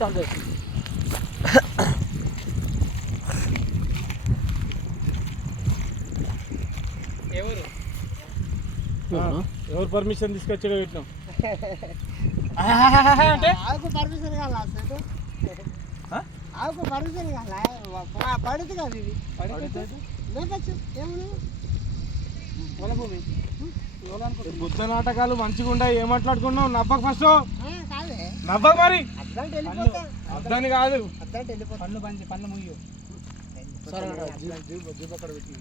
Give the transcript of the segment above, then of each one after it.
Start చేసి ఎవరు permission తీసుకొచ్చాడో పెట్టినాం అంటే ఆకు పర్మిషన్ కావాలా ఆకు పర్మిషన్ కావాలా పడితే కాదు ఇది పడితే లేకొచ్చు ఏమన్నా పొల భూమి బుద్ధ నాటకాలు మంచిగా ఉండాయి. ఏం మాట్లాడుకున్నావు? నవ్వకు ఫస్ట్ కాదే నవ్వకు మరి అద్దంటే వెళ్ళిపోతా అద్దాని కాదు అద్దంటే వెళ్ళిపోతా పళ్ళు ముయ్యు జీబ్ అక్కడ పెట్టినాం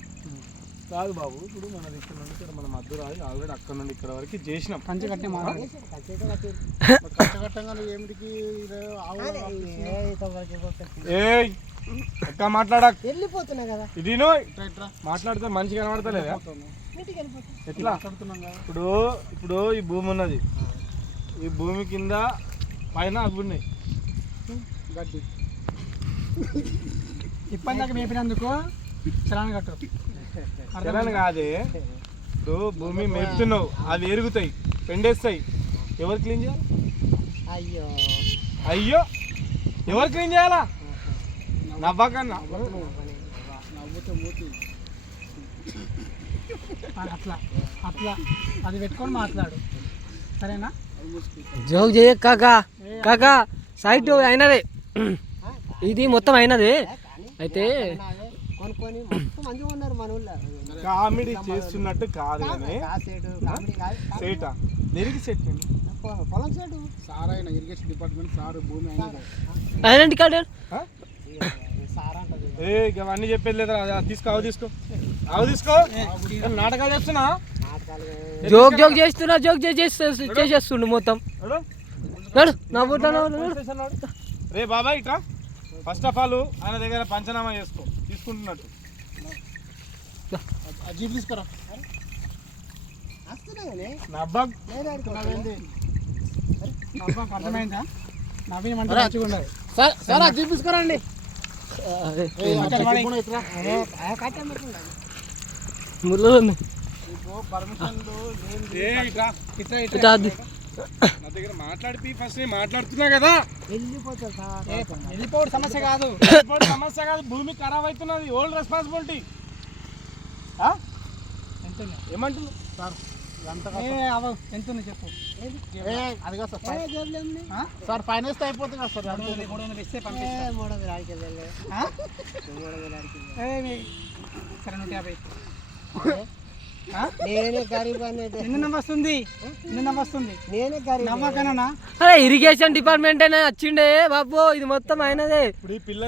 కాదు బాబు. ఇప్పుడు మన ఇక్కడ నుండి ఇక్కడ మన మధ్యరాయి ఆల్రెడీ అక్కడ నుండి ఇక్కడ వరకు చేసినాం. కంచె కట్టే కట్టంగా ఏమిటికి ఎక్క మాట్లాడా వెళ్ళిపోతున్నా కదా ఇది మాట్లాడితే మనిషి కనబడతలేదా? ఎట్లా ఇప్పుడు ఈ భూమి ఉన్నది, ఈ భూమి కింద పైన అవి ఉన్నాయి గడ్డి ఇప్పటి దాకా మేపినందుకు చలాన్ కట్టు చలాన్ కాదే. ఇప్పుడు భూమి మేపుతున్నావు, అవి ఎరుగుతాయి, పెండేస్తాయి. ఎవరు క్లీన్ చేయాలి? అయ్యో అయ్యో ఎవరు క్లీన్ చేయాలా? నవ్వకన్నా నవ్వుతూ మూతి అట్లా అట్లా అది పెట్టుకొని మాట్లాడు సరేనా? జోక్ చేయ కాకా కాకా సైట్ అయినదే, ఇది మొత్తం అయినదే. అయితే కొనుక్కొని మొత్తం మంచిగా ఉన్నారు మన ఊళ్ళో. కామెడీ చేస్తున్నట్టు కాదు కానీ సేటా దేనికి సెట్ పొలం సెట్ సార్ అయిన ఇరిగేషన్ డిపార్ట్మెంట్ సార్ భూమి ఐడెంటి కార్డు సార్ అంటది. ఇవన్నీ చెప్పేది లేదా? తీసుకో అవి తీసుకో నాటకాలు చేస్తున్నా, జోక్ జోక్ చేస్తున్నా, జోక్ చేసేస్తుండు మొత్తం. నడు నవ్వుతాను. రే బాబాయ్ ఇట్లా ఫస్ట్ ఆఫ్ ఆల్ ఆయన దగ్గర పంచనామా చేసుకో తీసుకుంటున్నట్టు. జీప్ తీసుకురా అర్థమైందా? నవ్విమంటే మంచిగా ఉండాలి సార్. ఆ జీప్ తీసుకురండి. నా దగ్గర మాట్లాడితే ఫస్ట్ మాట్లాడుతున్నా కదా. వెళ్ళిపోవడం సమస్య కాదు, సమస్య కాదు. భూమి ఖరాబ్ అవుతున్నది, ఓల్డ్ రెస్పాన్సిబిలిటీ. ఏమంటున్నావు సార్? ఎంత చెప్పు. అది కాదు సార్, ఫైనాన్స్ అయిపోతుంది కదా సార్. 300 ఇస్తే పంపిస్తాను. 300 ఆడికి వెళ్ళాలి. 300 సరే 150. నేనే గరీబ్ ఎన్ని వస్తుంది నేనే గరీబ్ నమ్మకనా? అరే ఇరిగేషన్ డిపార్ట్మెంట్ అయినా వచ్చిండే బాబు, ఇది మొత్తం అయినదే.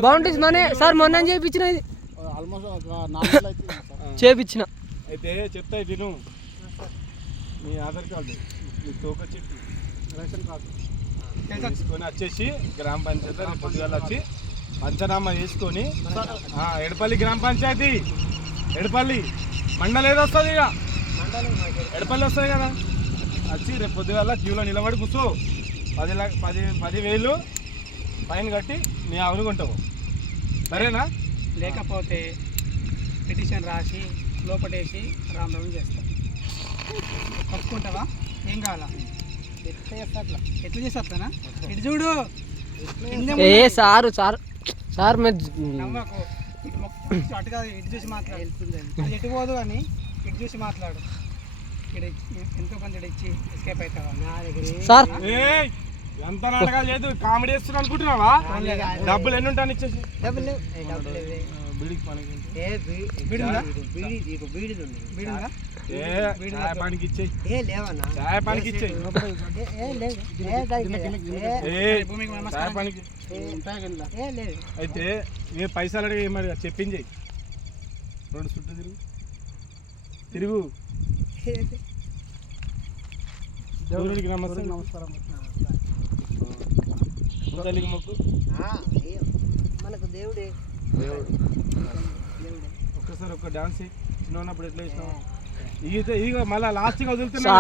బౌండరీస్ మనే సార్ మొన్న చేయించిన, ఇది చేయించిన. అయితే చెప్తా తిను. మీ ఆధార్ కార్డు, మీ తోక చిట్టు, రేషన్ కార్డు తీసుకొని వచ్చేసి గ్రామ పంచాయతీ రేపు పొద్దుగాల వచ్చి పంచనామా చేసుకొని ఎడపల్లి గ్రామ పంచాయతీ, ఎడపల్లి మండలం ఏదో వస్తుంది, ఇక ఎడపల్లి వస్తుంది కదా. వచ్చి రేపు పొద్దుగాల క్యూలో నిలబడి కూర్చో. 10,000 ఫైన్ కట్టి నీ ఆవును కొంటావు, సరేనా? లేకపోతే పిటిషన్ రాసి లోపటేసి రామరావు చేస్తాం. ఒప్పుకుంటావా? ఏం కావాలా? ఎట్లా చేస్తానా? ఇటు చూడు. ఏ సారు సార్ సార్ నవ్వకు. అటు కాదు, ఇటు చూసి మాట్లాడు. అది ఎటు పోదు కానీ ఇటు చూసి మాట్లాడు. ఎంతో కొంచెం ఇచ్చి ఎస్కేప్ అవుతావా? నా దగ్గర సార్ ఎంత నాటకాలు లేదు, కామెడీ చేస్తున్నా అనుకుంటున్నావా? డబ్బులు ఎన్ని ఉంటాను ఇచ్చేసి. డబ్బులు బీడికి పనికి పనికి ఇచ్చేయి, చాయ పనికి ఇచ్చేయి, చాయ పనికి. అయితే ఏ పైసలు అడిగి మరి చెప్పించేయి. 2 చుట్టూ తిరుగు. దేవుడికి నమస్కారం. తల్లికి మొక్కు. మనకు దేవుడే. ఒక్కసారి ఒక డాన్స్ చిన్న ఉన్నప్పుడు ఎట్లా ఇష్టం. ఇక మళ్ళీ లాస్ట్గా వదులుతున్నా